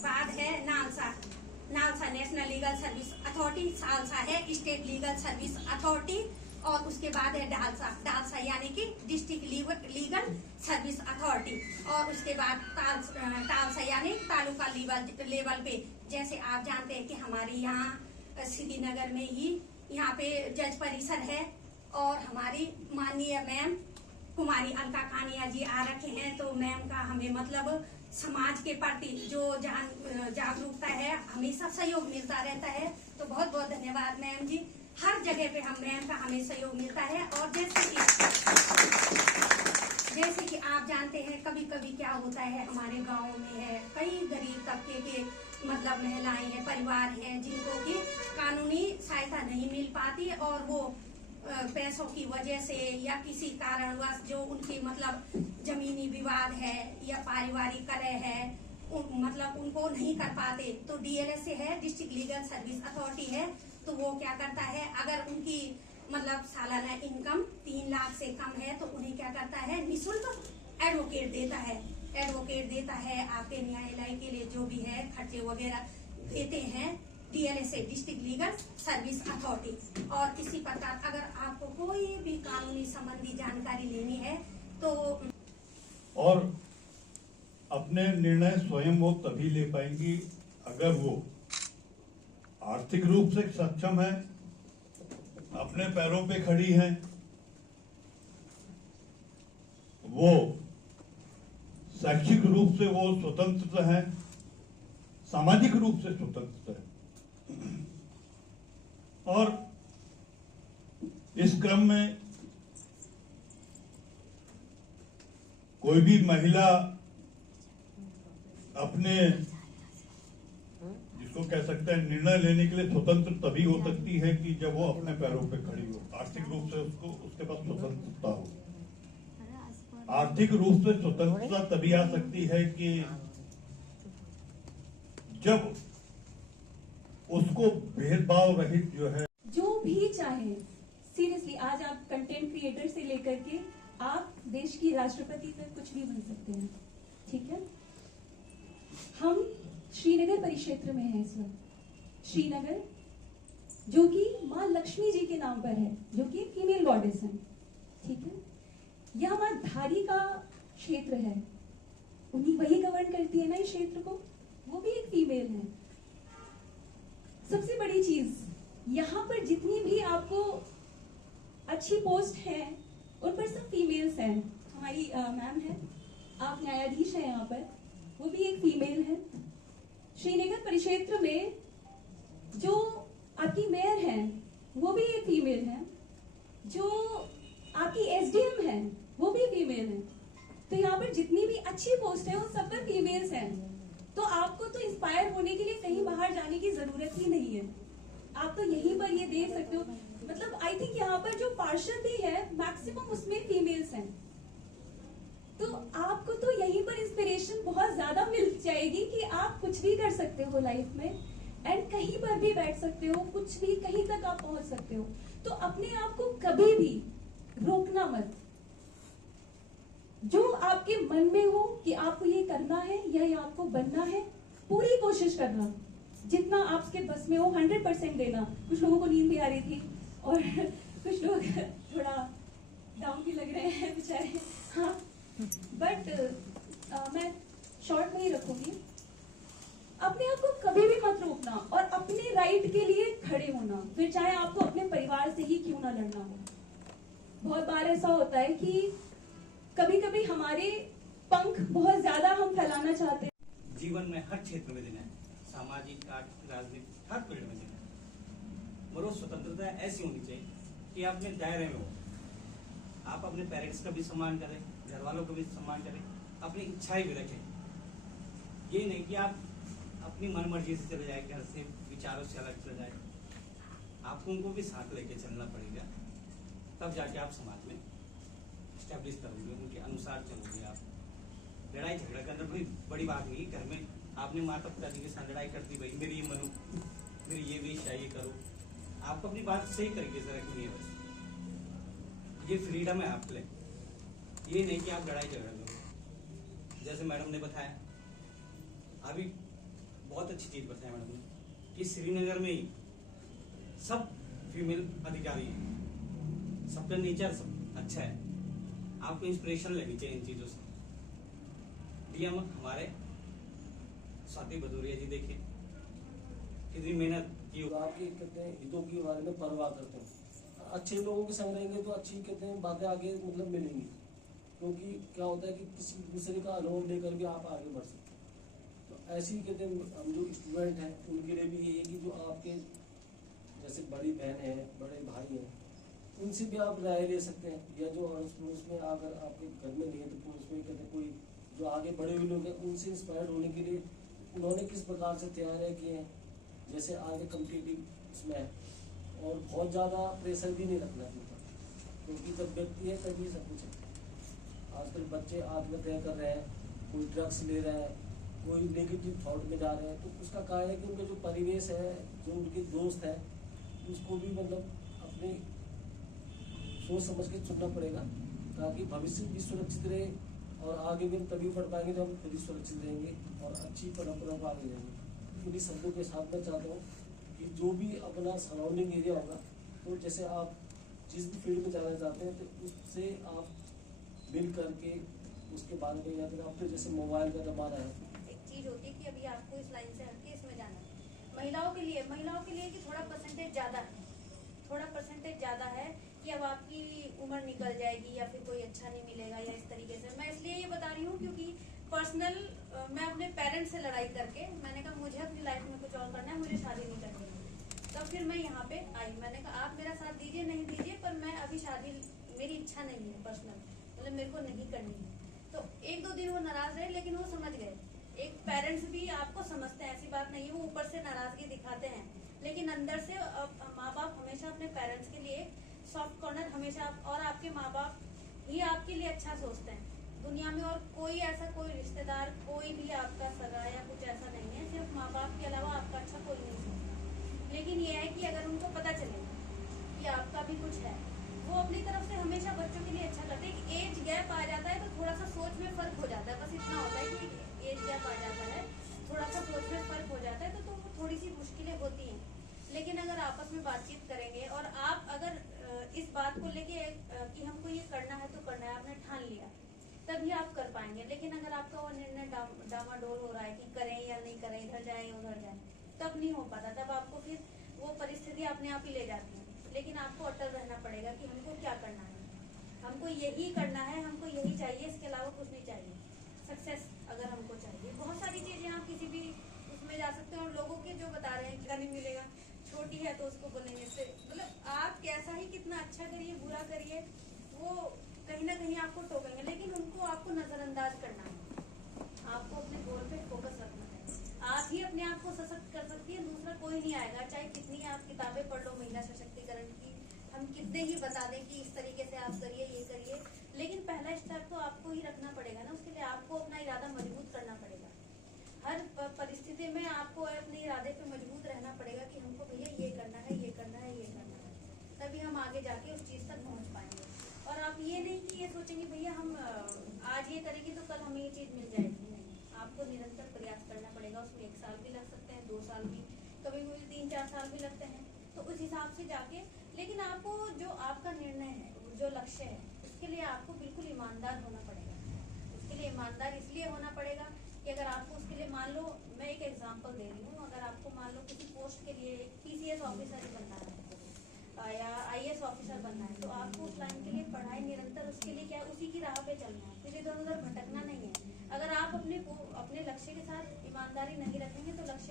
बाद है NALSA. NALSA national legal service authority, salsa है स्टेट लीगल सर्विस अथॉरिटी, और उसके बाद है डालसा। डालसा यानी कि डिस्ट्रिक्ट लीगल सर्विस अथॉरिटी, और उसके बाद टालसा यानी तालुका लेवल पे। जैसे आप जानते हैं कि हमारे यहाँ श्रीनगर में ही यहाँ पे जज परिषद है, और हमारी माननीय मैम कुमारी अलका कानिया जी आ रखे हैं। तो मैम का हमें मतलब समाज के प्रति जो जागरूकता है, हमेशा सहयोग मिलता रहता है। तो बहुत बहुत धन्यवाद मैम जी। हर जगह पे हम मैम का हमें सहयोग मिलता है। और जैसे कि आप जानते हैं कभी कभी क्या होता है, हमारे गाँव में है कई गरीब तबके के मतलब महिलाएं हैं, परिवार हैं, जिनको की कानूनी सहायता नहीं मिल पाती, और वो पैसों की वजह से या किसी कारणवश जो उनकी मतलब जमीनी विवाद है या पारिवारिक कलह है, मतलब उनको नहीं कर पाते। तो डीएलएस से है, डिस्ट्रिक्ट लीगल सर्विस अथॉरिटी है। तो वो क्या करता है, अगर उनकी मतलब सालाना इनकम 3 लाख से कम है तो उन्हें क्या करता है, निःशुल्क एडवोकेट देता है। एडवोकेट देता है, आपके न्यायालय के लिए जो भी है खर्चे वगैरह देते हैं डीएलएस से, डिस्ट्रिक्ट लीगल सर्विस अथॉरिटी। और इसी प्रकार अगर आपको कोई भी कानूनी संबंधी जानकारी लेनी है तो और अपने निर्णय स्वयं वो तभी ले पाएंगी अगर वो आर्थिक रूप से सक्षम है, अपने पैरों पे खड़ी हैं, वो शैक्षिक रूप से वो स्वतंत्र है, सामाजिक रूप से स्वतंत्र है। और इस क्रम में कोई भी महिला अपने जिसको कह सकते हैं निर्णय लेने के लिए स्वतंत्र तभी हो सकती है कि जब वो अपने पैरों पे खड़ी हो, आर्थिक रूप से उसको उसके पास स्वतंत्रता हो। आर्थिक रूप से स्वतंत्रता तभी आ सकती है कि जब उसको भेदभाव रहित जो है, जो भी चाहे, सीरियसली आज आप कंटेंट क्रिएटर से लेकर के आप देश की राष्ट्रपति तक कुछ भी बन सकते हैं, ठीक है। हम श्रीनगर परिक्षेत्र में हैं इस वक्त। श्रीनगर जो कि माँ लक्ष्मी जी के नाम पर है, जो कि फीमेल गॉडेस है, ठीक है। यह माँ धारी का क्षेत्र है, उन्हीं वही गवर्न करती है ना इस क्षेत्र को, वो भी एक फीमेल है। सबसे बड़ी चीज, यहाँ पर जितनी भी आपको अच्छी पोस्ट है उन पर सब फीमेल्स हैं। हमारी मैम है, आप न्यायाधीश हैं यहाँ पर, वो भी एक फीमेल है। श्रीनगर परिक्षेत्र में जो आपकी मेयर है वो भी एक फीमेल है, जो आपकी एसडीएम है वो भी फीमेल है। तो यहाँ पर जितनी भी अच्छी पोस्ट है उन सब पर फीमेल्स हैं। तो आपको तो इंस्पायर होने के लिए कहीं बाहर जाने की जरूरत ही नहीं है, आप तो यहीं पर ये देख सकते हो। मतलब आई थिंक यहाँ पर जो पार्षद भी है मैक्सिमम उसमें फीमेल्स हैं। तो आपको तो यहीं पर इंस्पिरेशन बहुत ज्यादा मिल जाएगी कि आप कुछ भी कर सकते हो लाइफ में, एंड कहीं पर भी बैठ सकते हो, कुछ भी कहीं तक आप पहुंच सकते हो। तो अपने आप को कभी भी रोकना मत। जो आपके मन में हो कि आपको ये करना है या ये आपको बनना है, पूरी कोशिश करना, जितना आपके बस में हो 100% देना। कुछ लोगों को नींद भी आ रही थी और कुछ लोग थोड़ा डाउन भी लग रहे हैं बेचारे, हाँ, बट मैं शॉर्ट में ही रखूंगी। अपने आप को कभी भी मत रोकना और अपने राइट के लिए खड़े होना, फिर चाहे आपको अपने परिवार से ही क्यों ना लड़ना हो। बहुत बार ऐसा होता है कि कभी कभी हमारे पंख बहुत ज्यादा हम फैलाना चाहते हैं। जीवन में हर क्षेत्र में देना है, सामाजिक, आर्थिक, राजनीतिक, हर फील्ड में देना है। और वो स्वतंत्रता ऐसी होनी चाहिए कि आप अपने दायरे में हो, आप अपने पेरेंट्स का भी सम्मान करें, घर वालों का भी सम्मान करें, अपनी इच्छाएं भी रखें। ये नहीं कि आप अपनी मन मर्जी से चले जाए, घर से विचारों से अलग चले जाए। आपको उनको भी साथ लेके चलना पड़ेगा, तब जाके आप समाज में स्टैब्लिश करोगे, उनके अनुसार चलोगे। आप लड़ाई झगड़ा करना कोई बड़ी बात नहीं। घर में आपने माता पिता जी के साथ लड़ाई कर दी, भाई मेरी ये मनो, मेरी ये विश है, ये करो, आपको अपनी बात सही तरीके से रखनी है। बस ये फ्रीडम है आपके लिए, ये नहीं कि आप लड़ाई झगड़ा करो। जैसे मैडम ने बताया, अभी बहुत अच्छी चीज बताया मैडम ने कि श्रीनगर में ही सब फीमेल अधिकारी हैं, सबका नेचर सब अच्छा है। आपको इंस्पिरेशन लेनी चाहिए इन चीजों से। डीएम हमारे स्वाति भदौरिया जी देखिए कितनी मेहनत की। जो आपके कहते हैं हितों के बारे में परवाह करते हैं, अच्छे लोगों के संग रहेंगे तो अच्छी कहते हैं बातें आगे मतलब मिलेंगी, क्योंकि क्या होता है कि किसी दूसरे का अनुभव लेकर भी आप आगे बढ़ सकते हैं। तो ऐसे ही कहते हैं हम जो स्टूडेंट हैं उनके लिए भी ये है कि जो आपके जैसे बड़ी बहन है, बड़े भाई हैं, उनसे भी आप राय ले सकते हैं, या जो अड़ोस पड़ोस में अगर आपके घर में नहीं है तो पड़ोस में कहते हैं कोई जो आगे बड़े हुए लोग हैं उनसे इंस्पायर्ड होने के लिए उन्होंने किस प्रकार से तैयारियाँ की हैं, जैसे आगे कम्पिटिटिव इसमें है। और बहुत ज़्यादा प्रेशर भी नहीं रखना अपने ऊपर, क्योंकि जब व्यक्ति है तभी सब कुछ है। आजकल बच्चे आत्महत्या कर रहे हैं, कोई ड्रग्स ले रहे हैं, कोई नेगेटिव थॉट में जा रहे हैं, तो उसका कारण है कि उनका जो परिवेश है, जो उनके दोस्त हैं, उसको भी मतलब अपने सोच समझ के चुनना पड़ेगा, ताकि भविष्य भी सुरक्षित रहे और आगे भी हम तभी बढ़ पाएंगे जब हम खुद ही सुरक्षित रहेंगे और अच्छी परंपरा को आगे लेंगे। इन्हीं शब्दों के साथ मैं चाहता हूँ कि जो भी अपना सराउंडिंग एरिया होगा, तो जैसे आप जिस भी फील्ड में जाना चाहते हैं तो उससे आप मिल करके उसके बारे में, या फिर आप तो जैसे मोबाइल का ज़माना है, एक चीज होती है कि अभी आपको इस लाइन से हटके इसमें जाना है। महिलाओं के लिए कि थोड़ा परसेंटेज ज्यादा है कि अब आपकी उम्र निकल जाएगी या फिर कोई अच्छा नहीं मिलेगा या इस तरीके से। मैं इसलिए ये बता रही हूँ क्योंकि पर्सनल मैं अपने पेरेंट्स से लड़ाई करके मैंने कहा मुझे अपनी लाइफ में कुछ और करना है, मुझे शादी नहीं करनी है। तब फिर मैं यहाँ पे आई, मैंने कहा आप मेरा साथ दीजिए नहीं दीजिए, पर मैं अभी शादी मेरी इच्छा नहीं है पर्सनल, मतलब मेरे को नहीं करनी है। तो 1-2 दिन वो नाराज रहे, लेकिन वो समझ गए। एक पेरेंट्स भी आपको समझते हैं, ऐसी बात नहीं है, वो ऊपर से नाराजगी दिखाते हैं, लेकिन अंदर से माँ बाप हमेशा अपने पेरेंट्स के लिए सॉफ्ट कॉर्नर हमेशा, और आपके माँ बाप ही आपके लिए अच्छा सोचते हैं दुनिया में। और कोई ऐसा कोई रिश्तेदार, कोई भी आपका सगा या कुछ ऐसा नहीं है, सिर्फ माँ बाप के अलावा आपका अच्छा कोई नहीं सोचता। लेकिन ये है कि अगर उनको पता चले कि आपका भी कुछ है, वो अपनी तरफ से हमेशा बच्चों के लिए अच्छा करते हैं। कि एज गैप आ जाता है तो थोड़ा सा सोच में फर्क हो जाता है, बस इतना होता है कि एज गैप आ जाता है, थोड़ा सा सोच में फर्क हो जाता है, तो थोड़ी सी मुश्किलें होती हैं। लेकिन अगर आपस में बातचीत करेंगे और आप अगर इस बात को लेके कि हमको ये करना है तो करना है, आपने ठान लिया, तभी आप कर पाएंगे। लेकिन अगर आपका वो निर्णय डामाडोल हो रहा है कि करें या नहीं करें, इधर जाए या उधर जाए, तब नहीं हो पाता। तब आपको फिर वो परिस्थिति अपने आप ही ले जाती है। लेकिन आपको अटल रहना पड़ेगा कि हमको क्या करना है, हमको यही करना है, हमको यही चाहिए, इसके अलावा कुछ नहीं चाहिए। सक्सेस अगर हमको चाहिए, बहुत सारी चीजें आप किसी भी उसमें जा सकते हो। और लोगों के जो बता रहे हैं क्या नहीं मिलेगा, छोटी है तो उसको बोलेंगे से, मतलब आप कैसा ही कितना अच्छा करिए बुरा करिए, वो कहीं ना कहीं आपको टोकेंगे, लेकिन उनको आपको नजरअंदाज करना है। आपको अपने गोल पे फोकस रखना है। आप ही अपने आप को सशक्त कर सकती है, दूसरा कोई नहीं आएगा। चाहे कितनी आप किताबें पढ़ लो महिला सशक्तिकरण की, हम कितने ही बता दें कि इस तरीके से आप करिए, ये करिए, लेकिन पहला स्टेप तो आपको ही रखना पड़ेगा ना। उसके लिए आपको अपना इरादा मजबूत करना पड़ेगा। हर परिस्थिति में आपको अपने इरादे पे मजबूत रहना पड़ेगा कि हमको भैया ये करना है, ये करना है, ये करना है, तभी हम आगे जाके उस चीज तक पहुंच पाएंगे। और आप ये नहीं कि ये सोचेंगे भैया हम आज ये करेंगे तो कल हमें ये चीज मिल जाएगी, नहीं। आपको निरंतर प्रयास करना पड़ेगा। उसमें 1 साल भी लग सकते हैं, 2 साल भी, कभी कभी 3-4 साल भी लगते हैं। तो उस हिसाब से जाके, लेकिन आपको जो आपका निर्णय है, जो लक्ष्य है, उसके लिए आपको बिल्कुल ईमानदार होना पड़ेगा। उसके लिए ईमानदार इसलिए होना पड़ेगा कि अगर आपको उसके लिए, मान लो मैं एक एग्जांपल दे रही हूँ, अगर आपको मान लो किसी पोस्ट के लिए PCS ऑफिसर ही बनना है या IAS ऑफिसर बनना है, तो आपको उस लाइन के लिए पढ़ाई निरंतर, उसके लिए क्या उसी की राह पे चलना है, फिर इधर उधर भटकना नहीं है। अगर आप अपने लक्ष्य के साथ ईमानदारी नहीं रखेंगे तो लक्ष्य